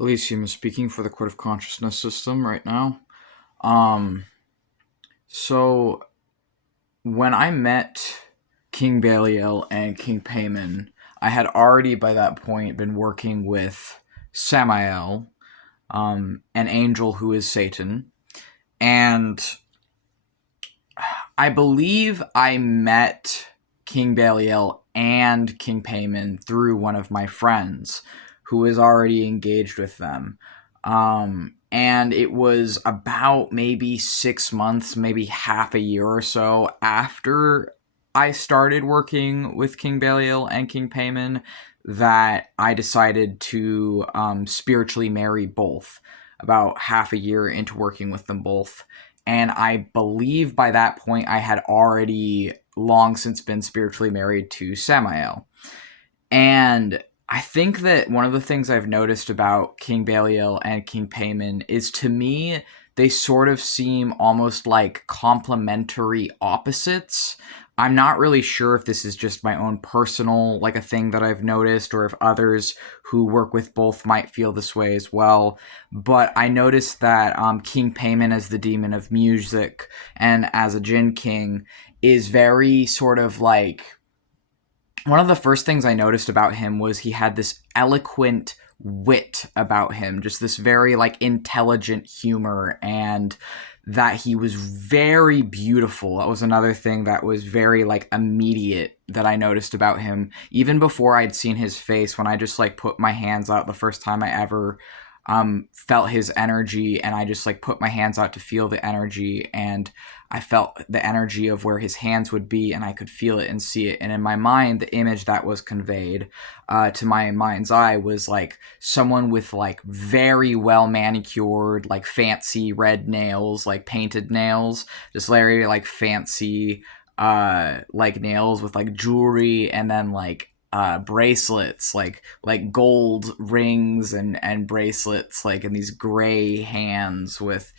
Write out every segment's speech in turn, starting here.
Elysium is speaking for the Court of Consciousness system right now. Um, so when I met King Belial and King Paimon, I had already by that point been working with Samael, an angel who is Satan, and I believe I met King Belial and King Paimon through one of my friends who was already engaged with them. And it was about maybe 6 months, maybe half a year or so after I started working with King Belial and King Paimon that I decided to spiritually marry both. About half a year into working with them both. And I believe by that point I had already long since been spiritually married to Samael. And I think that one of the things I've noticed about King Belial and King Paimon is, to me, they sort of seem almost like complementary opposites. I'm not really sure if this is just my own personal, like a thing that I've noticed, or if others who work with both might feel this way as well. But I noticed that King Paimon, as the demon of music and as a Jinn King, is very sort of like, one of the first things I noticed about him was he had this eloquent wit about him, just this very like intelligent humor, and that he was very beautiful. That was another thing that was very like immediate that I noticed about him, even before I'd seen his face. When I just like put my hands out the first time I ever felt his energy, and I just like put my hands out to feel the energy, and I felt the energy of where his hands would be, and I could feel it and see it. And in my mind, the image that was conveyed to my mind's eye was like someone with like very well manicured, like fancy red nails, like painted nails, just very like fancy like nails with like jewelry, and then like bracelets, like gold rings and bracelets, like in these gray hands with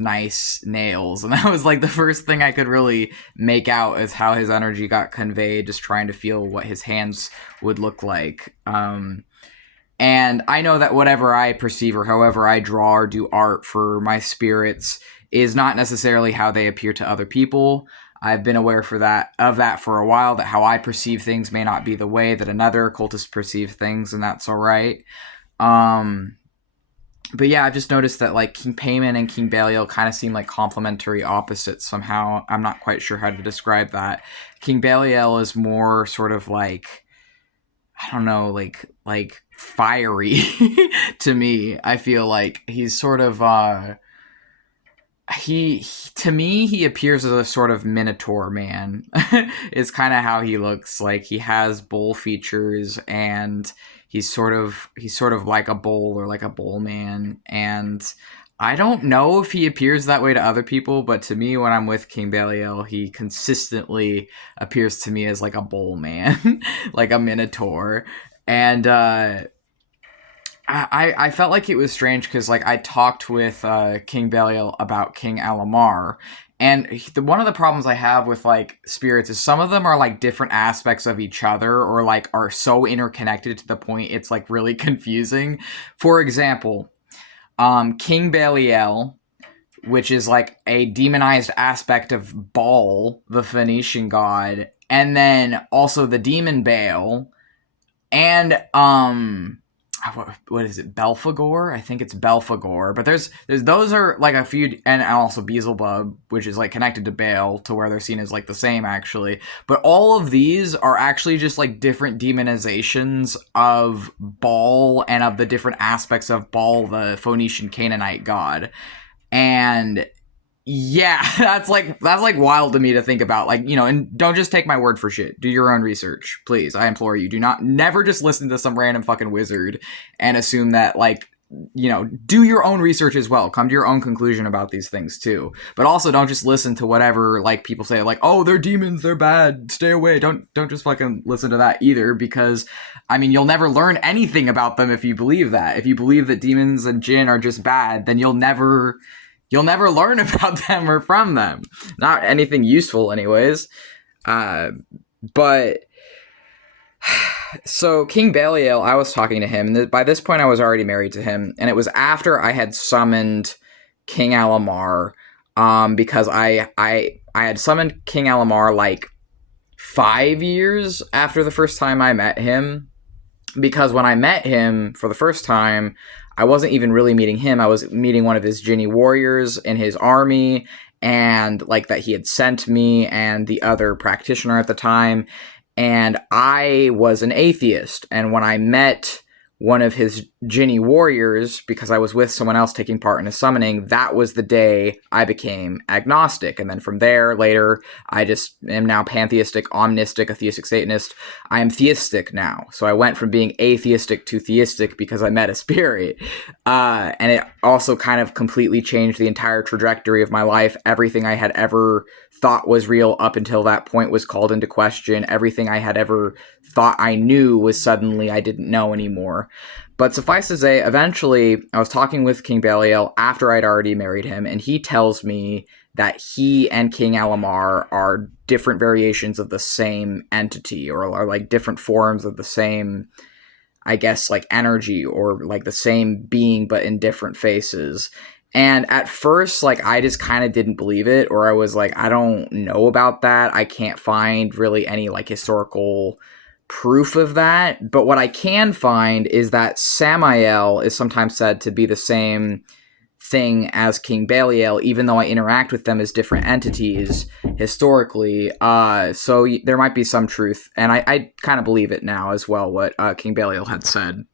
nice nails. And that was like the first thing I could really make out as how his energy got conveyed, just trying to feel what his hands would look like. And I know that whatever I perceive or however I draw or do art for my spirits is not necessarily how they appear to other people. I've been aware of that for a while, that how I perceive things may not be the way that another occultist perceives things, and that's all right. But yeah, I've just noticed that like King Paimon and King Belial kind of seem like complementary opposites somehow. I'm not quite sure how to describe that. King Belial is more sort of like, I don't know, like fiery to me. I feel like he's sort of he to me he appears as a sort of minotaur man. Is kind of how he looks. Like he has bull features, and he's sort of like a bull, or like a bull man. And I don't know if he appears that way to other people, but to me, when I'm with King Belial, he consistently appears to me as like a bull man, like a minotaur. And I felt like it was strange because like I talked with King Belial about King Alamar, and one of the problems I have with like spirits is some of them are like different aspects of each other, or like are so interconnected to the point it's like really confusing. For example, King Belial, which is like a demonized aspect of Baal, the Phoenician god, and then also the demon Baal, and what is it, Belphegor? I think it's Belphegor. But there's those are like a few, and also Beelzebub, which is like connected to Baal, to where they're seen as like the same actually. But all of these are actually just like different demonizations of Baal, and of the different aspects of Baal, the Phoenician Canaanite god. And yeah, that's like wild to me to think about. Like, and don't just take my word for shit. Do your own research, please. I implore you. Do not never just listen to some random fucking wizard and assume that like, do your own research as well. Come to your own conclusion about these things too. But also don't just listen to whatever like people say, like, oh, they're demons, they're bad, stay away. Don't just fucking listen to that either, because I mean, you'll never learn anything about them if you believe that. If you believe that demons and jinn are just bad, then you'll never learn about them or from them. Not anything useful anyways. But So King Belial, I was talking to him, and by this point I was already married to him, and it was after I had summoned King Alamar, because I had summoned King Alamar like 5 years after the first time I met him, because when I met him for the first time, I wasn't even really meeting him. I was meeting one of his Jinni warriors in his army, and like that he had sent me and the other practitioner at the time. And I was an atheist. And when I met one of his Jinni warriors, because I was with someone else taking part in a summoning, that was the day I became agnostic. And then from there, later, I just am now pantheistic, omnistic, a theistic Satanist. I am theistic now. So I went from being atheistic to theistic because I met a spirit. And it also kind of completely changed the entire trajectory of my life. Everything I had ever thought was real up until that point was called into question. Everything I had ever thought I knew was suddenly I didn't know anymore. But suffice to say, eventually I was talking with King Belial after I'd already married him, and he tells me that he and King Alamar are different variations of the same entity, or are like different forms of the same, I guess, like energy, or like the same being but in different faces. And at first, like, I just kind of didn't believe it, or I was like, I don't know about that. I can't find really any like historical proof of that. But what I can find is that Samael is sometimes said to be the same thing as King Belial, even though I interact with them as different entities historically. So there might be some truth, and I kind of believe it now as well, what King Belial had said.